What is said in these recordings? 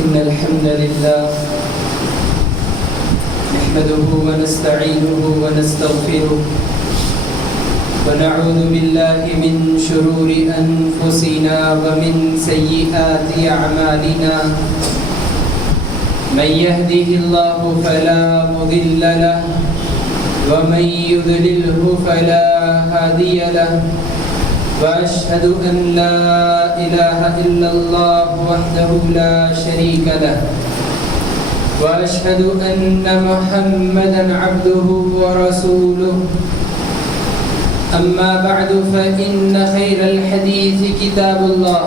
إن الحمد لله نحمده ونستعينه ونستغفره ونعوذ بالله من شرور أنفسنا ومن سيئات أعمالنا من يهده الله فلا مضل له ومن يضلله فلا هادي له وأشهد أن لا إله إلا الله وحده لا شريك له وأشهد أن محمدًا عبده ورسوله أما بعد فإن خير الحديث كتاب الله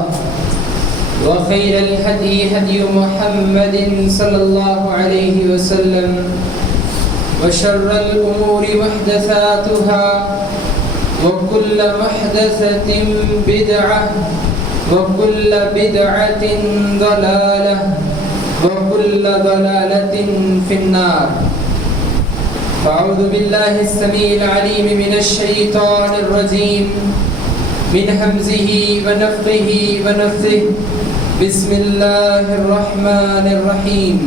وخير الهدي هدي محمد صلى الله عليه وسلم وشر الأمور محدثاتها وكل محدثة بدعة وكل بدعة ضلالة وكل ضلالة في النار. أعوذ بالله السميع العليم من الشيطان الرجيم من همزه ونفخه ونفثه. بسم الله الرحمن الرحيم.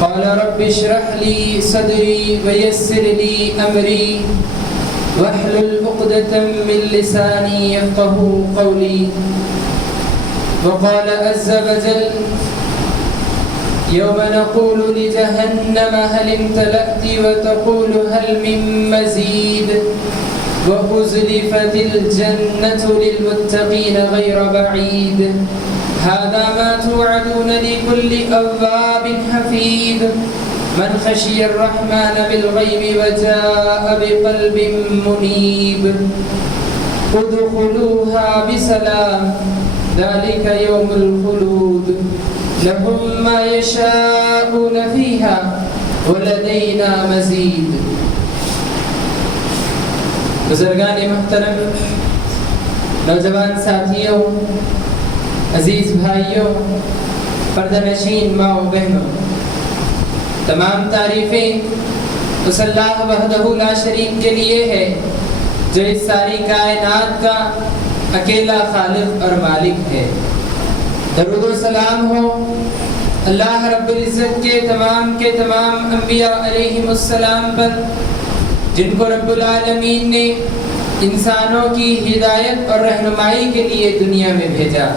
قال رب اشرح لي صدري ويسر لي أمري واحلل عقدة من لساني يفقهوا قولي. وقال عز وجل يوم نقول لجهنم هل امتلأت وتقول هل من مزيد وأزلفت الجنة للمتقين غير بعيد هذا ما توعدون لكل أواب حفيظ من خشي الرحمن بالغيب وجاء بقلب منيب ادخلوها بسلام ذلك يوم الخلود لهم ما يشاءون فيها ولدينا مزيد. بزرگان محترم، نوجوان ساتھیوں، عزیز بھائیوں، پردہ نشین ماں و بہنوں، تمام تعریفیں اس اللہ وحدہ لا شریک کے لیے ہے جو اس ساری کائنات کا اکیلا خالق اور مالک ہے. درود و سلام ہو اللہ رب العزت کے تمام انبیاء علیہم السلام پر، جن کو رب العالمین نے انسانوں کی ہدایت اور رہنمائی کے لیے دنیا میں بھیجا.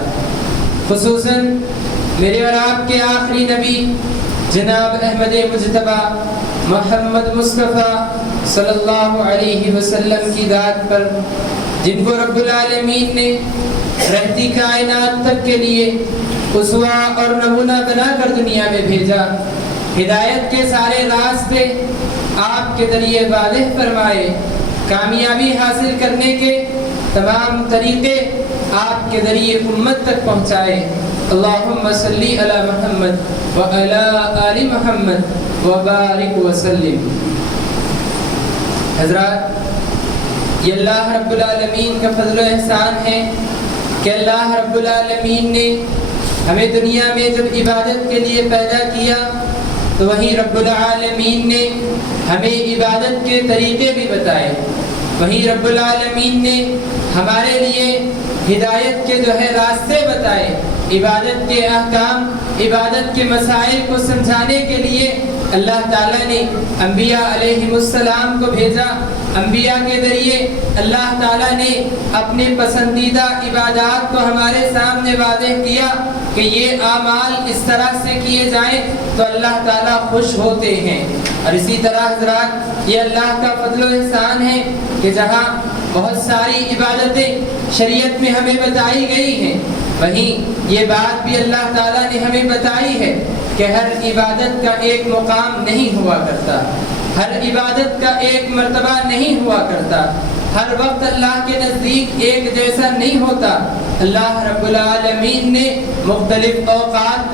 خصوصاً میرے اور آپ کے آخری نبی جناب احمد مجتبیٰ محمد مصطفیٰ صلی اللہ علیہ وسلم کی ذات پر، جن کو رب العالمین نے رہتی کائنات تک کے لیے اسوہ اور نمونہ بنا کر دنیا میں بھیجا. ہدایت کے سارے راستے آپ کے ذریعے واضح فرمائے، کامیابی حاصل کرنے کے تمام طریقے آپ کے ذریعے امت تک پہنچائے. اللہم صلی علی محمد وعلی آل محمد وبارک وسلم. حضرات، یہ اللہ رب العالمین کا فضل و احسان ہے کہ اللہ رب العالمین نے ہمیں دنیا میں جب عبادت کے لیے پیدا کیا تو وہیں رب العالمین نے ہمیں عبادت کے طریقے بھی بتائے. وہیں رب العالمین نے ہمارے لیے ہدایت کے راستے بتائے. عبادت کے احکام، عبادت کے مسائل کو سمجھانے کے لیے اللہ تعالیٰ نے انبیاء علیہم السلام کو بھیجا. انبیاء کے ذریعے اللہ تعالیٰ نے اپنے پسندیدہ عبادات کو ہمارے سامنے واضح کیا کہ یہ اعمال اس طرح سے کیے جائیں تو اللہ تعالیٰ خوش ہوتے ہیں. اور اسی طرح حضرات، یہ اللہ کا فضل و احسان ہے کہ جہاں بہت ساری عبادتیں شریعت میں ہمیں بتائی گئی ہیں، وہیں یہ بات بھی اللہ تعالیٰ نے ہمیں بتائی ہے کہ ہر عبادت کا ایک مقام نہیں ہوا کرتا، ہر عبادت کا ایک مرتبہ نہیں ہوا کرتا، ہر وقت اللہ کے نزدیک ایک جیسا نہیں ہوتا. اللہ رب العالمین نے مختلف اوقات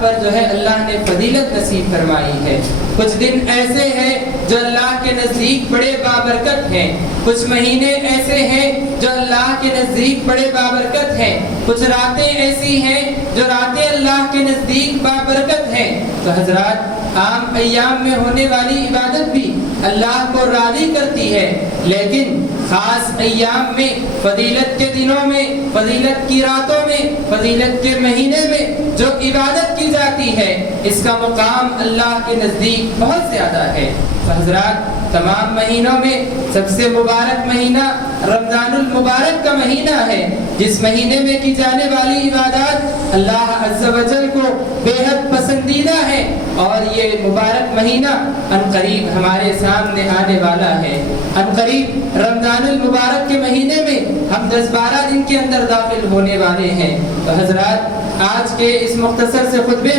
پر اللہ نے فضیلت نصیب فرمائی ہے. کچھ دن ایسے ہیں جو اللہ کے نزدیک بڑے بابرکت ہیں، کچھ مہینے ایسے ہیں جو اللہ کے نزدیک بڑے بابرکت ہیں، کچھ راتیں ایسی ہیں جو راتیں اللہ کے نزدیک بابرکت ہیں. تو حضرات، عام ایام میں ہونے والی عبادت بھی اللہ کو راضی کرتی ہے، لیکن خاص ایام میں، فضیلت کے دنوں میں، فضیلت کی راتوں میں، فضیلت کے مہینے میں جو عبادت کی جاتی ہے اس کا مقام اللہ کے نزدیک بہت زیادہ ہے۔ حضرات، تمام مہینوں میں سب سے مبارک مہینہ رمضان المبارک کا مہینہ ہے، جس مہینے میں کی جانے والی عبادات اللہ عز و جل کو بے حد پسندیدہ ہے، اور یہ مبارک مہینہ عنقریب ہمارے سامنے آنے والا ہے۔ عنقریب رمضان المبارک کے مہینے میں ہم 10-12 دن کے اندر داخل ہونے والے ہیں۔ تو حضرات، آج کے اس مختصر سے خطبے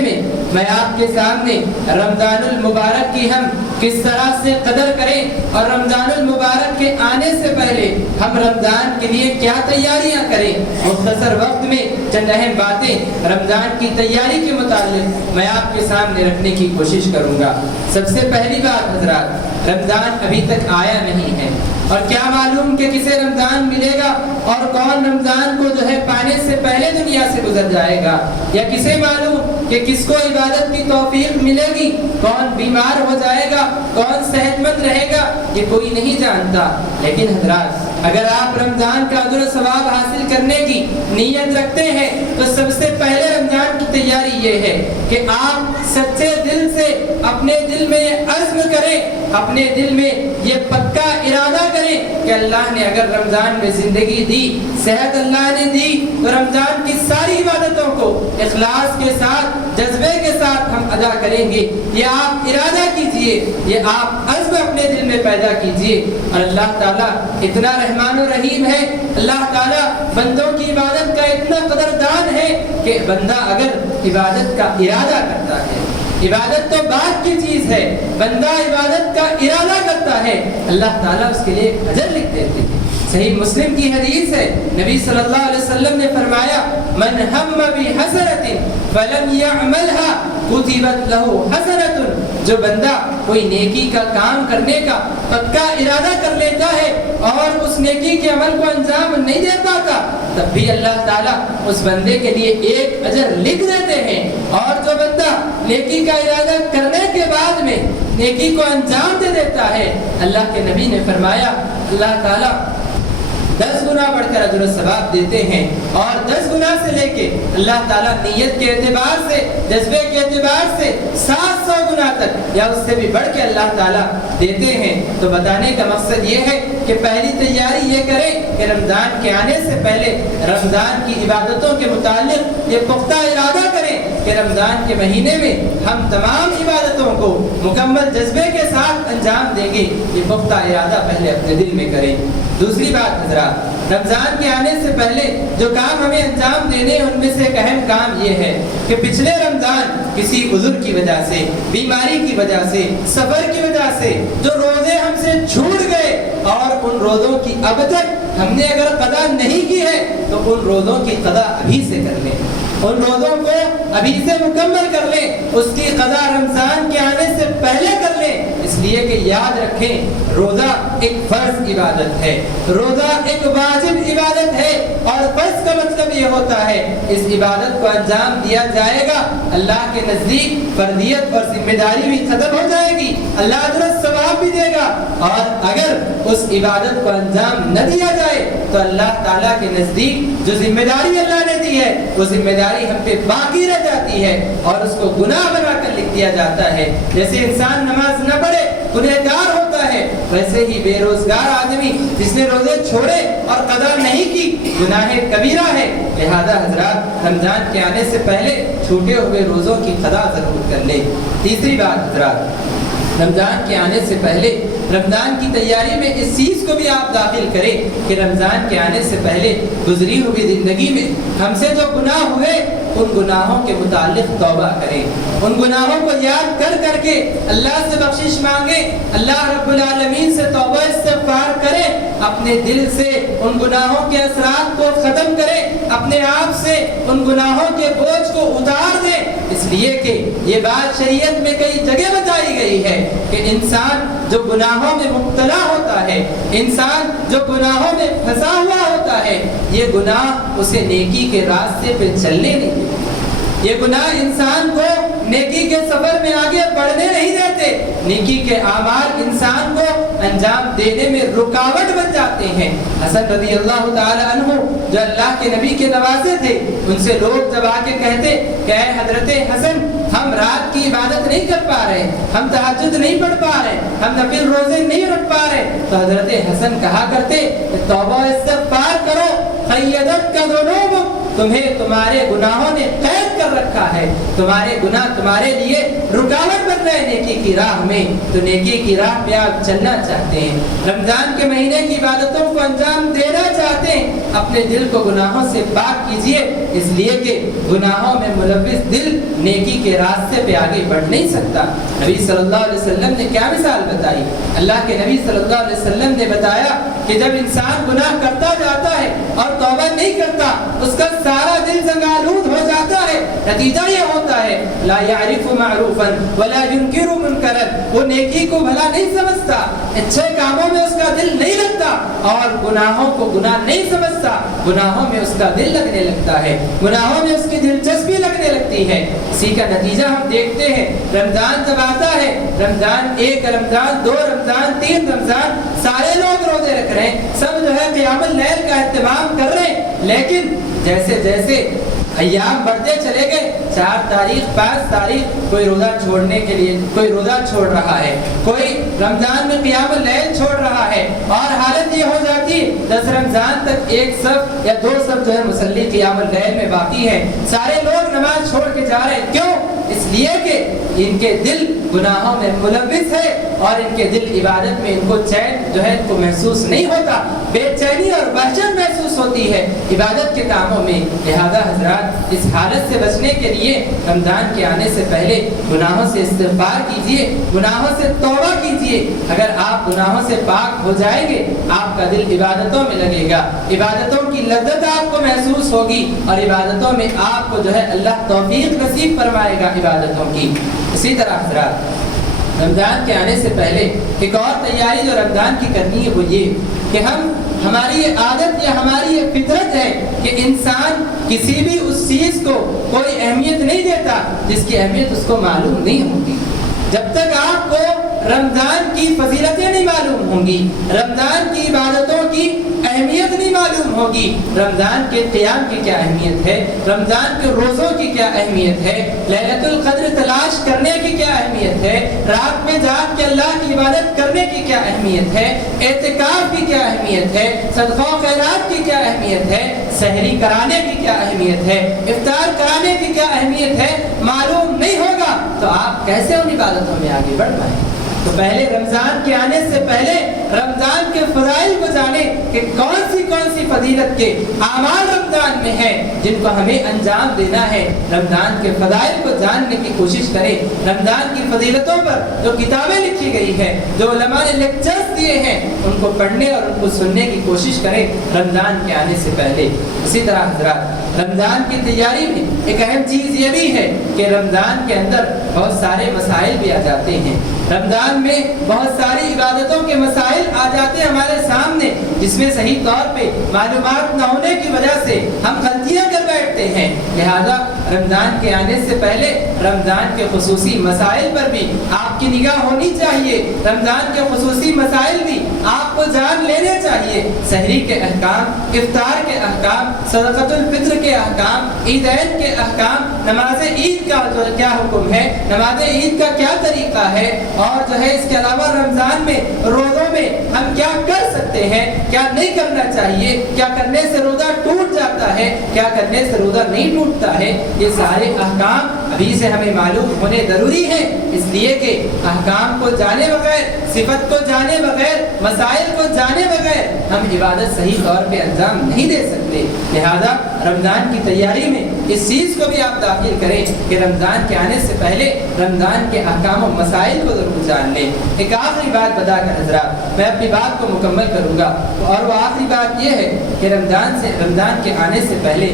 میں آپ کے سامنے رمضان المبارک کی ہم کس طرح سے قدر کریں، اور رمضان المبارک کے آنے سے پہلے ہم رمضان کے لیے کیا تیاریاں کریں، مختصر وقت میں چند اہم باتیں رمضان کی تیاری کے متعلق میں آپ کے سامنے رکھنے کی کوشش کروں گا۔ سب سے پہلی بات حضرات، رمضان ابھی تک آیا نہیں ہے، اور کیا معلوم کہ کسے رمضان ملے گا اور کون رمضان کو جو ہے پانے سے پہلے دنیا سے گزر جائے گا، یا کسے معلوم کہ کس کو عبادت کی توفیق ملے گی، کون بیمار ہو جائے گا، کون صحت مند رہے گا، یہ کوئی نہیں جانتا۔ لیکن حضرات، اگر آپ رمضان کا اجر و ثواب حاصل کرنے کی نیت رکھتے ہیں تو سب سے پہلے رمضان کی تیاری یہ ہے کہ آپ سچے دل سے اپنے دل میں یہ عزم کریں، اپنے دل میں یہ پکا ارادہ کریں کہ اللہ نے اگر رمضان میں زندگی دی، صحت اللہ نے دی، تو رمضان کی ساری عبادتوں کو اخلاص کے ساتھ، جذبے کے ساتھ ہم ادا کریں گے۔ یہ آپ ارادہ کیجئے، یہ آپ عزم اپنے دل میں پیدا کیجئے، اور اللہ تعالیٰ اتنا رحمان و رحیم ہے، اللہ تعالیٰ بندوں کی عبادت کا اتنا قدردان ہے کہ بندہ اگر عبادت کا ارادہ کرتا ہے، عبادت تو بعد کی چیز ہے، بندہ عبادت کا ارادہ کرتا ہے، اللہ تعالیٰ اس کے لیے اجر لکھ دیتے ہیں۔ صحیح مسلم کی حدیث ہے، نبی صلی اللہ علیہ وسلم نے فرمایا، من ہم بحسنۃ فلم یعملها کتبت له حسنۃ، جو بندہ کوئی نیکی کا کام کرنے کا پکا ارادہ کر لیتا ہے اور اس نیکی کے عمل کو انجام نہیں دے پاتا، تب بھی اللہ تعالیٰ اس بندے کے لیے ایک اجر لکھ دیتے ہیں۔ اور جو بندہ نیکی کا ارادہ کرنے کے بعد میں نیکی کو انجام دے دیتا ہے، اللہ کے نبی نے فرمایا اللہ تعالیٰ 10 گنا بڑھ کر اجر و ثواب دیتے ہیں، اور 10 گنا سے لے کے اللہ تعالیٰ نیت کے اعتبار سے، جذبے کے اعتبار سے 700 گنا تک یا اس سے بھی بڑھ کے اللہ تعالیٰ دیتے ہیں۔ تو بتانے کا مقصد یہ ہے کہ پہلی تیاری یہ کریں کہ رمضان کے آنے سے پہلے رمضان کی عبادتوں کے متعلق یہ پختہ ارادہ کریں کہ رمضان کے مہینے میں ہم تمام عبادتوں کو مکمل جذبے کے ساتھ انجام دیں گے، یہ پختہ ارادہ پہلے اپنے دل میں کریں۔ دوسری بات حضرات، رمضان کے آنے سے پہلے جو کام ہمیں انجام دینے ہیں ان میں سے ایک اہم کام یہ ہے کہ پچھلے رمضان کسی عذر کی وجہ سے، بیماری کی وجہ سے، سفر کی وجہ سے جو روزے ہم سے چھوٹ گئے، اور ان روزوں کی اب تک ہم نے اگر قضا نہیں کی ہے تو ان روزوں کی قضا ابھی سے کر لیں، ان روزوں کو ابھی سے مکمل کر لیں، اس کی قضا رمضان کے آنے سے پہلے کر لیں، اس لیے کہ یاد رکھیں روزہ ایک فرض عبادت ہے، روزہ ایک واجب عبادت ہے، اور فرض کا مطلب یہ ہوتا ہے اس عبادت کو انجام دیا جائے گا، اللہ کے نزدیک فرضیت اور ذمہ داری بھی ختم ہو جائے گی، اللہ اجر و ثواب بھی دے گا، اور اگر اس عبادت کو انجام نہ دیا جائے تو اللہ تعالیٰ کے نزدیک جو ذمہ داری اللہ نے دی ہے وہ ذمہ داری ہم پہ باقی رہ جاتی ہے، اور اس کو گناہ بنا کر لکھ دیا جاتا ہے۔ جیسے انسان نماز نہ پڑھے گنہگار ہوتا ہے، ویسے ہی بے روزگار آدمی جس نے روزے چھوڑے اور قضا نہیں کی گناہ کبیرہ ہے۔ لہذا حضرات، رمضان کے آنے سے پہلے چھوٹے ہوئے روزوں کی قضا ضرور کر لیں۔ تیسری بات حضرات، رمضان کے آنے سے پہلے رمضان کی تیاری میں اس چیز کو بھی آپ داخل کریں کہ رمضان کے آنے سے پہلے گزری ہوئی زندگی میں ہم سے جو گناہ ہوئے ان گناہوں کے متعلق توبہ کریں، ان گناہوں کو یاد کر کر کے اللہ سے بخشش مانگیں، اللہ رب العالمین سے توبہ استغفار کریں، اپنے دل سے ان گناہوں کے اثرات کو ختم کریں، اپنے آپ سے ان گناہوں کے بوجھ کو اتار دیں، اس لیے کہ یہ بات شریعت میں کئی جگہ بتائی گئی ہے کہ انسان جو گناہوں میں مبتلا ہوتا ہے، انسان جو گناہوں میں پھنسا ہوا ہوتا ہے، یہ گناہ اسے نیکی کے راستے پہ چلنے نہیں دیتے، یہ گناہ انسان کو نیکی کے سفر میں آگے بڑھنے نہیں دیتے، نیکی کے اعمال انسان کو انجام دینے میں رکاوٹ بن جاتے ہیں۔ حسن رضی اللہ تعالی عنہ جو اللہ کے نبی کے نواسے تھے، ان سے لوگ جب آ کے کہتے کہ اے حضرت حسن، ہم رات کی عبادت نہیں کر پا رہے، ہم تہجد نہیں پڑھ پا رہے، ہم نفل روزے نہیں رکھ پا رہے، تو حضرت حسن کہا کرتے کہ توبہ استغفار کرو، قیدت کا ذنوب، تمہیں تمہارے گناہوں نے قید کر رکھا ہے، تمہارے گناہ تمہارے لیے رکاوٹ بن رہے ہیں نیکی کی راہ میں، تو نیکی کی راہ پہ آپ چلنا چاہتے ہیں، رمضان کے مہینے کی عبادتوں کو انجام دینا چاہتے ہیں، اپنے دل کو گناہوں سے پاک کیجئے، اس لیے کہ گناہوں میں ملوث دل نیکی کے راستے پہ آگے بڑھ نہیں سکتا۔ نبی صلی اللہ علیہ وسلم نے کیا مثال بتائی؟ اللہ کے نبی صلی اللہ علیہ وسلم نے بتایا کہ جب انسان گناہ کرتا جاتا ہے اور توبہ نہیں کرتا، اس کا سارا دل زنگآلود ہو جاتا ہے، نتیجہ یہ ہوتا ہے لا يعرف معروفا ولا ينكر منکرا، وہ نیکی کو بھلا نہیں سمجھتا، اچھے کاموں میں اس کا دل نہیں لگتا، اور گناہوں کو گناہ نہیں سمجھتا، گناہوں میں اس کا دل لگنے لگتا ہے، گناہوں میں اس کی دلچسپی لگنے لگتی ہے۔ اسی کا نتیجہ ہم دیکھتے ہیں، رمضان جب آتا ہے، رمضان 1 رمضان 2 رمضان 3 رمضان، سارے لوگ روزے رکھ رہے ہیں، سب جو ہے قیام اللیل کا اہتمام کر رہے ہیں، لیکن جیسے جیسے ایام بڑھتے چلے گئے، 4 تاریخ 5 تاریخ کوئی روزہ چھوڑنے کے لیے کوئی روزہ چھوڑ رہا ہے، کوئی رمضان میں قیام اللیل چھوڑ رہا ہے، اور حالت یہ ہو جاتی ہے 10 رمضان تک 1 صف یا 2 صف جو ہے مصلی قیام اللیل میں باقی ہے، سارے لوگ نماز چھوڑ کے جا رہے ہیں، کیوں؟ اس لیے کہ ان کے دل گناہوں میں ملوث ہے، اور ان کے دل عبادت میں ان کو چین جو ہے ان کو محسوس نہیں ہوتا، بے چینی اور وحشت محسوس ہوتی ہے عبادت کے کاموں میں۔ لہذا حضرات، اس حالت سے بچنے کے لیے رمضان کے آنے سے پہلے گناہوں سے استغفار کیجئے، گناہوں سے توبہ کیجئے۔ اگر آپ گناہوں سے پاک ہو جائیں گے، آپ کا دل عبادتوں میں لگے گا، عبادتوں کی لذت آپ کو محسوس ہوگی، اور عبادتوں میں آپ کو جو ہے اللہ توفیق نصیب فرمائے گا عبادتوں کی۔ اسی طرح حضرات، رمضان کے آنے سے پہلے ایک اور تیاری جو رمضان کی کرنی ہے وہ یہ کہ ہماری یہ عادت یا ہماری یہ فطرت ہے کہ انسان کسی بھی اس چیز کو کوئی اہمیت نہیں دیتا جس کی اہمیت اس کو معلوم نہیں ہوتی۔ جب تک آپ کو رمضان کی فضیلتیں نہیں معلوم ہوں گی، رمضان کی عبادتوں کی اہمیت نہیں معلوم ہوگی، رمضان کے قیام کی کیا اہمیت ہے، رمضان کے روزوں کی کیا اہمیت ہے، لیلۃ القدر تلاش کرنے کی کیا اہمیت ہے، رات میں جاگ کے اللہ کی عبادت کرنے کی کیا اہمیت ہے، اعتکاف کی کیا اہمیت ہے، صدقہ و خیرات کی کیا اہمیت ہے، سحری کرانے کی کیا اہمیت ہے، افطار کرانے کی کیا اہمیت ہے، معلوم نہیں ہوگا تو آپ کیسے ان عبادتوں میں آگے بڑھ پائیں؟ تو پہلے رمضان کے آنے سے پہلے رمضان کے فضائل کو جانے کہ کون سی فضیلت کے اعمال رمضان میں ہیں جن کو ہمیں انجام دینا ہے، رمضان کے فضائل کو جاننے کی کوشش کریں، رمضان کی فضیلتوں پر جو کتابیں لکھی گئی ہیں، جو علماء نے لیکچرز دیے ہیں، ان کو پڑھنے اور ان کو سننے کی کوشش کریں رمضان کے آنے سے پہلے۔ اسی طرح حضرات، رمضان کی تیاری میں ایک اہم چیز یہ بھی ہے کہ رمضان کے اندر بہت سارے مسائل بھی آ جاتے ہیں، رمضان میں بہت ساری عبادتوں کے مسائل آ جاتے ہیں ہمارے سامنے، جس میں صحیح طور پہ معلومات نہ ہونے کی وجہ سے ہم غلطیاں کر بیٹھتے ہیں۔ لہذا رمضان کے آنے سے پہلے رمضان کے خصوصی مسائل پر بھی آپ کی نگاہ ہونی چاہیے، رمضان کے خصوصی مسائل بھی آپ کو جان لینے چاہیے، سحری کے احکام، افطار کے احکام، صدقۃ الفطر کے احکام، عیدین کے احکام، نماز عید کا کیا حکم ہے، نماز عید کا کیا طریقہ ہے، اور جو ہے اس کے علاوہ رمضان میں روزوں میں ہم کیا کر سکتے ہیں، کیا نہیں کرنا چاہیے، کیا کرنے سے روزہ ٹوٹ جاتا ہے، کیا کرنے سے روزہ نہیں ٹوٹتا ہے، یہ سارے احکام ابھی سے ہمیں معلوم ہونے ضروری ہے، اس لیے کہ احکام کو جانے بغیر، صفت کو جانے بغیر، مسائل کو جانے بغیر ہم عبادت صحیح طور پہ انجام نہیں دے سکتے۔ لہذا رمضان کی تیاری میں اس چیز کو بھی آپ داخل کریں کہ رمضان کے آنے سے پہلے رمضان کے احکام و مسائل کو ضرور جان لیں۔ ایک آخری بات بتا کر حضرات میں اپنی بات کو مکمل کروں گا، اور وہ آخری بات یہ ہے کہ رمضان کے آنے سے پہلے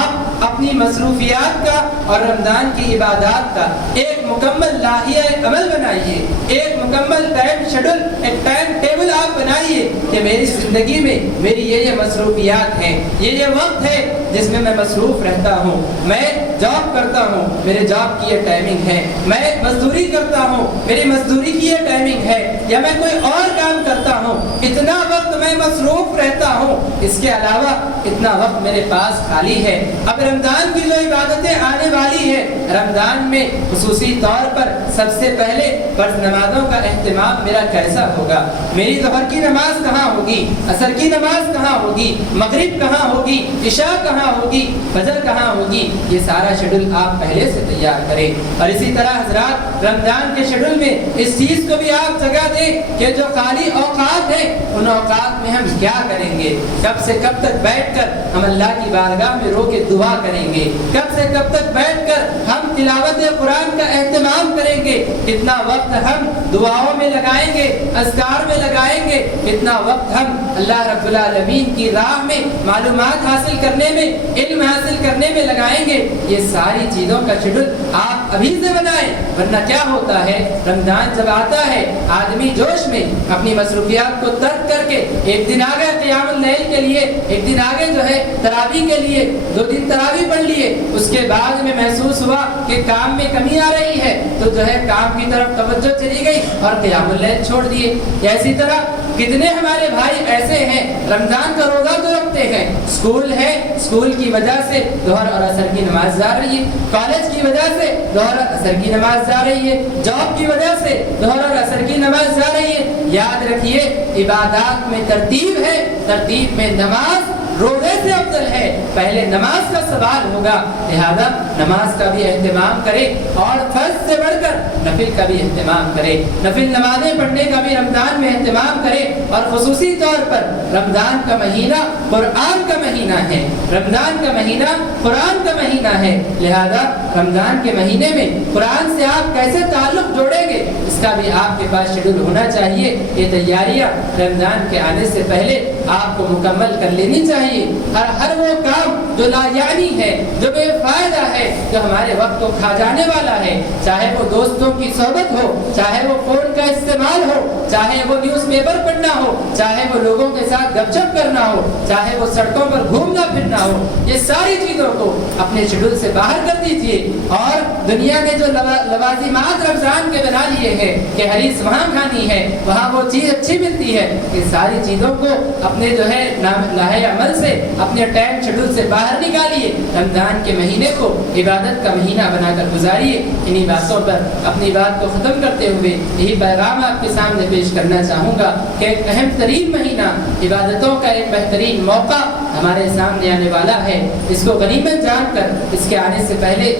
آپ اپنی مصروفیات کا اور رمضان کی عبادات کا ایک مکمل لاہیہ عمل بنائیے، ایک مکمل ٹائم شیڈول، ایک ٹائم ٹیبل آپ بنائیے کہ میری زندگی میں میری یہ مصروفیات ہیں، یہ وقت ہے جس میں میں مصروف رہتا ہوں، میں جاب کرتا ہوں، میرے جاب کی یہ ٹائمنگ ہے، میں مزدوری کرتا ہوں، میری مزدوری کی یہ ٹائمنگ ہے، یا میں کوئی اور کام کرتا ہوں، اتنا وقت میں مصروف رہتا ہوں، اس کے علاوہ اتنا وقت میرے پاس خالی ہے۔ اب رمضان کی جو عبادتیں آنے والی ہے، رمضان میں خصوصی طور پر سب سے پہلے فرض نمازوں کا اہتمام میرا کیسا ہوگا، میری ظہر کی نماز کہاں ہوگی، عصر کی نماز کہاں ہوگی، مغرب کہاں ہوگی، عشاء کہاں ہوگی، فجر کہاں ہوگی، یہ سارا شیڈول آپ پہلے سے تیار کریں۔ اور اسی طرح حضرات رمضان کے شیڈول میں اس چیز کو بھی آپ جگہ دیں کہ جو خالی اوقات ہیں ان اوقات میں ہم کیا کریں گے، کب سے کب تک بیٹھ کر ہم اللہ کی بارگاہ میں رو کے دعا کریں گے، کب سے کب تک بیٹھ کر ہم تلاوت قرآن کا اہتمام کریں گے، کتنا وقت ہم دعاؤں میں لگائیں گے، اذکار میں لگائیں گے، کتنا وقت ہم اللہ رب العالمین کی راہ میں معلومات حاصل کرنے میں، علم حاصل کرنے میں لگائیں گے، یہ ساری چیزوں کا شیڈول آپ ابھی سے بنائیں۔ ورنہ کیا ہوتا ہے، رمضان جب آتا ہے آدمی جوش میں اپنی مصروفیات کو ترک کر کے ایک دن آگے قیام اللیل کے لیے، ایک دن آگے جو ہے تراویح کے لیے 2 دن تراویح پڑھ لیے، اس کے بعد میں محسوس ہوا کہ کام میں کمی آ رہی ہے تو جو ہے کام کی طرف توجہ چلی گئی اور قیام اللیل چھوڑ دیے۔ اسی طرح کتنے ہمارے بھائی ایسے ہیں رمضان کا روزہ تو رکھتے ہیں، اسکول ہے، اسکول کی وجہ سے ظہر اور عصر کی نماز جا رہی ہے، کالج کی وجہ سے ظہر اور عصر کی نماز جا رہی ہے، جاب کی وجہ سے ظہر اور عصر کی نماز جا رہی ہے۔ یاد رکھیے عبادات میں ترتیب ہے، ترتیب میں نماز روزے سے افضل ہے، پہلے نماز کا سوال ہوگا، لہذا نماز کا بھی اہتمام کرے اور فرض سے بڑھ کر نفل کا بھی اہتمام کرے، نفل نمازیں پڑھنے کا بھی رمضان میں اہتمام کرے۔ اور خصوصی طور پر رمضان کا مہینہ قرآن کا مہینہ ہے، رمضان کا مہینہ قرآن کا مہینہ ہے، لہذا رمضان کے مہینے میں قرآن سے آپ کیسے تعلق جوڑیں گے اس کا بھی آپ کے پاس شیڈول ہونا چاہیے۔ یہ تیاریاں رمضان کے آنے سے پہلے آپ کو مکمل کر لینی چاہیے۔ ہر وہ کام جو لا یعنی ہے، جو بے فائدہ ہے، جو ہمارے وقت کو کھا جانے والا ہے، چاہے وہ دوستوں کی صحبت ہو، چاہے وہ فون کا استعمال ہو، چاہے وہ نیوز پیپر پڑھنا ہو، چاہے وہ لوگوں کے ساتھ گپ شپ کرنا ہو، چاہے وہ سڑکوں پر گھومنا پھرنا ہو، یہ ساری چیزوں کو اپنے شیڈول سے باہر کر دیجیے۔ اور دنیا نے جو لوازمات رمضان کے بنا لیے ہیں کہ حریص وہاں کھانی ہے، وہاں وہ چیز اچھی ملتی ہے، یہ ساری چیزوں کو اپنے جو ہے لاہے عمل سے اپنے ٹائم شیڈول سے باہر نکالیے، رمضان کے مہینے کو عبادت کا مہینہ بنا کر گزاریے۔ انہی باتوں پر اپنی بات کو ختم کرتے ہوئے یہی پیغام آپ کے سامنے پیش کرنا چاہوں گا کہ ایک اہم ترین مہینہ، عبادتوں کا ایک بہترین موقع ہمارے سامنے آنے والا ہے، اس کو غنیمت جان کر اس کے آنے سے پہلے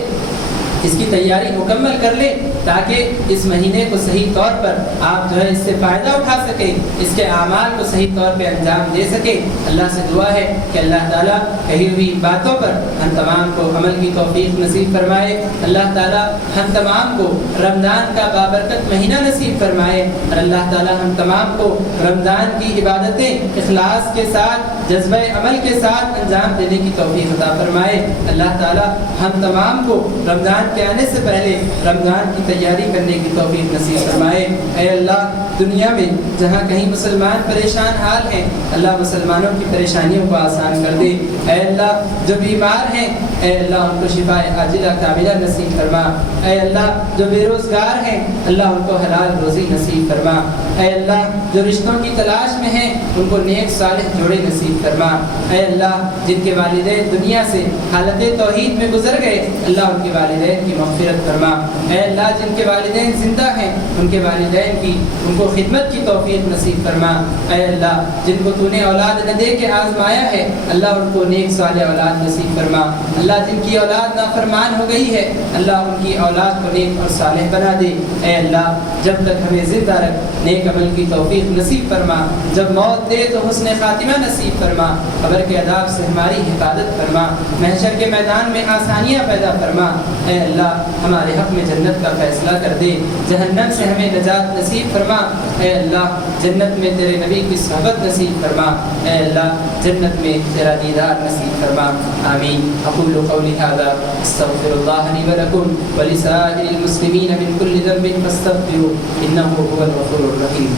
اس کی تیاری مکمل کر لیں تاکہ اس مہینے کو صحیح طور پر آپ جو ہے اس سے فائدہ اٹھا سکیں، اس کے اعمال کو صحیح طور پہ انجام دے سکیں۔ اللہ سے دعا ہے کہ اللہ تعالیٰ کہی ہوئی باتوں پر ہم تمام کو عمل کی توفیق نصیب فرمائے، اللہ تعالیٰ ہم تمام کو رمضان کا بابرکت مہینہ نصیب فرمائے، اور اللہ تعالیٰ ہم تمام کو رمضان کی عبادتیں اخلاص کے ساتھ، جذبہ عمل کے ساتھ انجام دینے کی توفیق عطا فرمائے۔ اللہ تعالیٰ ہم تمام کو رمضان کے آنے سے پہلے رمضان کی تیاری کرنے کی توفیق نصیب فرمائے۔ اے اللہ، دنیا میں جہاں کہیں مسلمان پریشان حال ہیں، اللہ مسلمانوں کی پریشانیوں کو آسان کر دے۔ اے اللہ، جو بیمار ہیں اے اللہ ان کو شفا عاجلہ کاملہ نصیب فرما۔ اے اللہ، جو بے روزگار ہیں اللہ ان کو حلال روزی نصیب فرما۔ اے اللہ، جو رشتوں کی تلاش میں ہیں ان کو نیک صالح جوڑے نصیب فرما۔ اے اللہ، جن کے والدین دنیا سے حالت توحید میں گزر گئے اللہ ان کے والدین کی مغفرت فرما۔ اے اللہ، جن کے والدین زندہ ہیں ان کے والدین کی ان کو خدمت کی توفیق نصیب فرما۔ اے اللہ، جن کو تو نے اولاد نہ دے کے آزمایا ہے اللہ ان کو نیک صالح اولاد نصیب فرما۔ اللہ، جن کی اولاد نافرمان ہو گئی ہے اللہ ان کی اولاد کو نیک اور صالح بنا دے۔ اے اللہ، جب تک ہمیں زندہ رکھ نیک عمل کی توفیق نصیب فرما، جب موت دے تو حسن خاتمہ نصیب فرما، قبر کے عذاب سے ہماری حفاظت فرما، محشر کے میدان میں آسانیاں پیدا فرما۔ اے اللہ ہمارے حق میں جنت کا فیصلہ کر دے، جہنم سے ہمیں نجات نصیب فرما، اے اللہ جنت میں تیرے نبی کی صحبت نصیب فرما، اے اللہ جنت میں تیرا دیدار نصیب فرما، آمین۔ اقول قولی ھذا استغفر اللہ لی ولکم ولسائر المسلمین من کل ذنب فاستغفروہ انہ هو الغفور الرحیم۔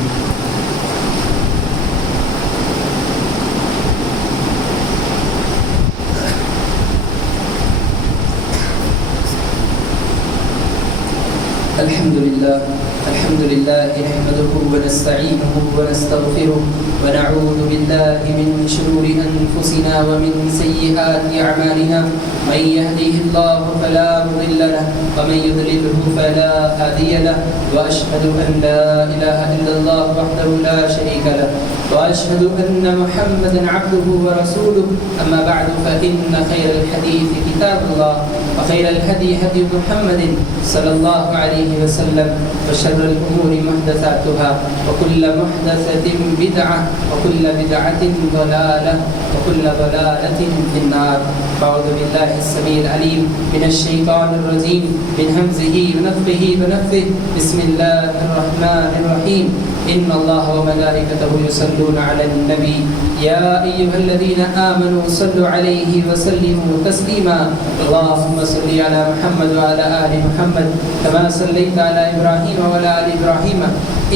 الحمد لله نحمده ونستعينه ونستغفره ونعوذ بالله من شرور أنفسنا ومن سيئات أعمالنا، من يهده الله فلا مضل له ومن يضلله فلا هادي له، وأشهد أن لا إله إلا الله وحده لا شريك له، وأشهد أن محمدا عبده ورسوله، أما بعد فإن خير الحديث كتاب الله وخير الهدي هدي محمد صلى الله عليه وسلم، وشر الأمور محدثاتها وكل محدثة بدعة وكل بدعة ضلالة وكل ضلالة في النار۔ أعوذ بالله السميع العليم من الشيطان الرجيم من همزه ونفخه ونفثه، بسم الله الرحمن الرحيم، إن الله وملائكته يصلون على النبي يا أيها الذين آمنوا صلوا عليه وسلموا تسليما، اللهم صل على محمد وعلى آل محمد كما صليت على إبراهيم وعلى آل إبراهيم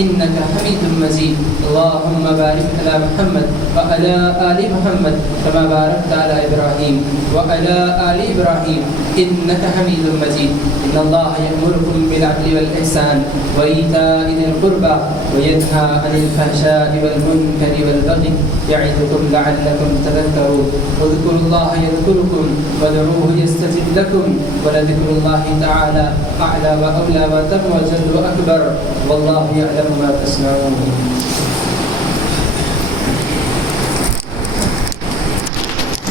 إنك حميد مجيد، اللهم بارك على محمد وعلى آل محمد كما باركت على إبراهيم وعلى آل إبراهيم إنك حميد مجيد۔ إن الله يأمركم بالعدل والإحسان وإيتاء ذي القربى وينهى عن الفحشاء والمنكر والبغي يعظكم لعلكم تذكرون، اذكروا الله يذكركم وادعوه يستجب لكم ولذكر الله تعالى أعلى وأولى وأتم وجل وأكبر، والله يعلم ما تصنعون۔